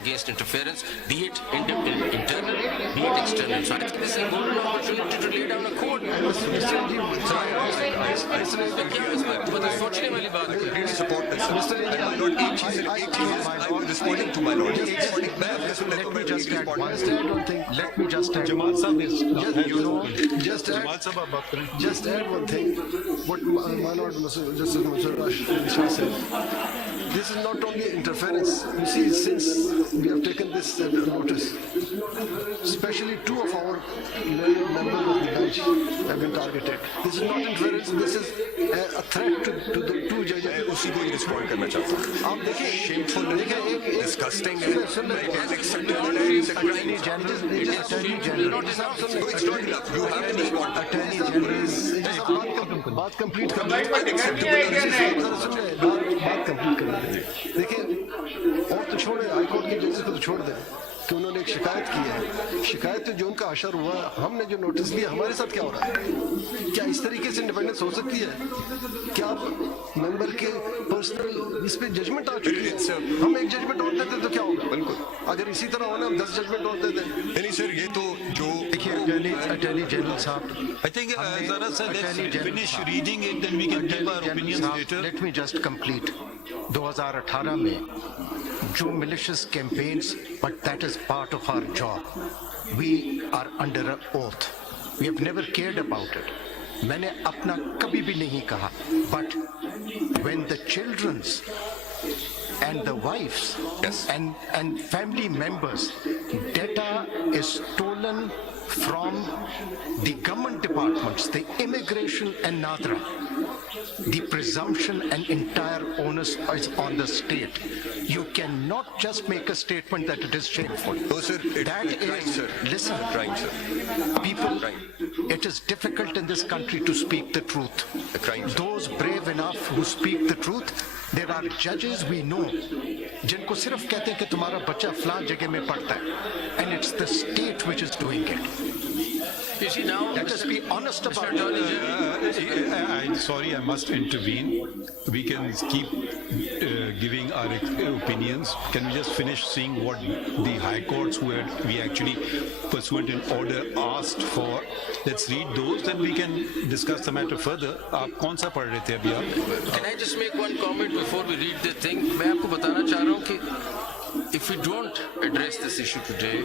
against interference, be it internal, be it external. So I think this is a golden opportunity to lay down a code. सोचने वाली बात है. Really support this. My lord, एक चीज I'm responding to my lord. Let me just add one thing. Let me just add. Jamal Sahab is, Jamal Sahab just add one thing. What my lord Justice Mushar Shah said. This is not only interference. You see, since we have taken this notice, especially two of our members of the bench have been targeted. This is not interference. This is a threat to the two judges. उसी को ही respond करना चाहता हूँ. आप देखिए, Shameful, disgusting है. Unacceptable है. It's a crime. Attorney General. No, it's not enough. You have to respond. Attorney General. बात कंप्लीट कर बात कंप्लीट कर देखिए, और तो छोड़े, हाईकोर्ट के जजेस को तो छोड़ दें कि उन्होंने एक शिकायत की है. शिकायत तो जो उनका अशर हुआ, हमने जो नोटिस लिया, हमारे साथ क्या हो रहा है? क्या इस तरीके से इंडिपेंडेंस हो सकती है? क्या मेंबर के पर्सनल इस पे जजमेंट आ चुकी है? हम एक जजमेंट और देते तो क्या होगा? बिल्कुल. अगर इसी तरह होना, हम 10 जजमेंट और देते. नहीं सर, ये तो जो अटॉर्नी जनरल साहब, I think Zara sir, let's finish reading it, then we can give our opinions later. Let me just complete. 2018 में जो malicious campaigns, but that is part of our job. We are under an oath. We have never cared about it. मैंने अपना कभी भी नहीं कहा. But when the children's and the wives and family members data is stolen from the government departments, the immigration and NADRA, the presumption and entire onus is on the state. You cannot just make a statement that it is shameful. No sir, That it's crime, is, sir. listen, Crime, sir. people, Crime. it is difficult in this country to speak the truth. A crime, sir. Those brave enough who speak the truth, there are judges we know जिनको सिर्फ कहते हैं कि तुम्हारा बच्चा फलां जगह में पढ़ता है, and it's the state which is doing it. You see now, Let us be honest about Attorney it. General, I'm sorry, I must intervene. We can keep giving our opinions. Can we just finish seeing what the high courts who had we actually pursuant in order asked for? Let's read those, then we can discuss the matter further. आप कौन सा पढ़ रहे थे अभी आप? can I just make one comment before we read the thing? मैं आपको बताना चाह रहा हूँ कि if we don't address this issue today,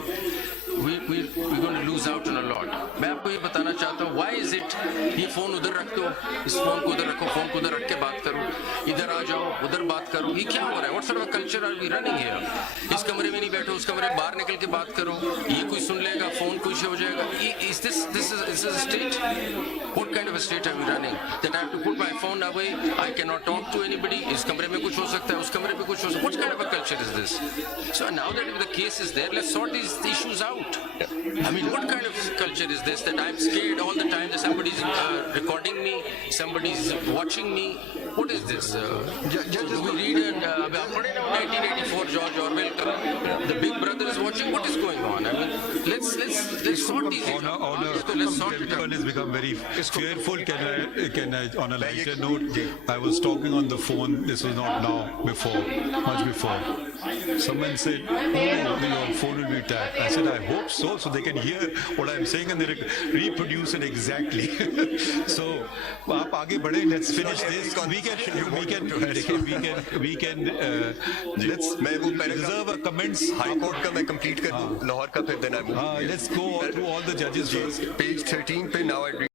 we're going to lose out on a lot. मैं आपको ये बताना चाहता हूँ, why is it ये फोन उधर रख दो, इस फोन को उधर रखो, फोन को उधर रख के बात करो, इधर आ जाओ, उधर बात करो, ये क्या हो रहा है? What sort of a culture are we running here? इस कमरे में नहीं बैठो, उस कमरे में बाहर निकल के बात करो, ये कोई सुन लेगा, फोन कोई से हो जाएगा. Is this a state? What kind of a state are we running? That I have to put my phone away, I cannot talk to anybody, इस कमरे में कुछ हो सकता है, उस कमरे में कुछ हो सकता है. What kind of a culture is this? So now that the case is there, let's sort these issues out. I mean, what kind of culture is this that I'm scared all the time that somebody's recording me, somebody's watching me? What is this? Do we read and 1984 George Orwell, the Big Brother is watching? What is going on? I mean, let's sort these issues. Let's sort it out. Everyone has become very fearful. Can I, on a lighter note, I was talking on the phone. This was not now, before, much before. Someone said, "Oh, your phone will be tapped." I said, "I hope so, so they can hear what I'm saying and they reproduce it exactly." So, आप आगे बढ़े. Let's finish this. We can. Let's reserve our comments. High court का मैं complete कर दूं, लाहौर का फिर देना है. Let's go through all the judges first. Page 13 पे now I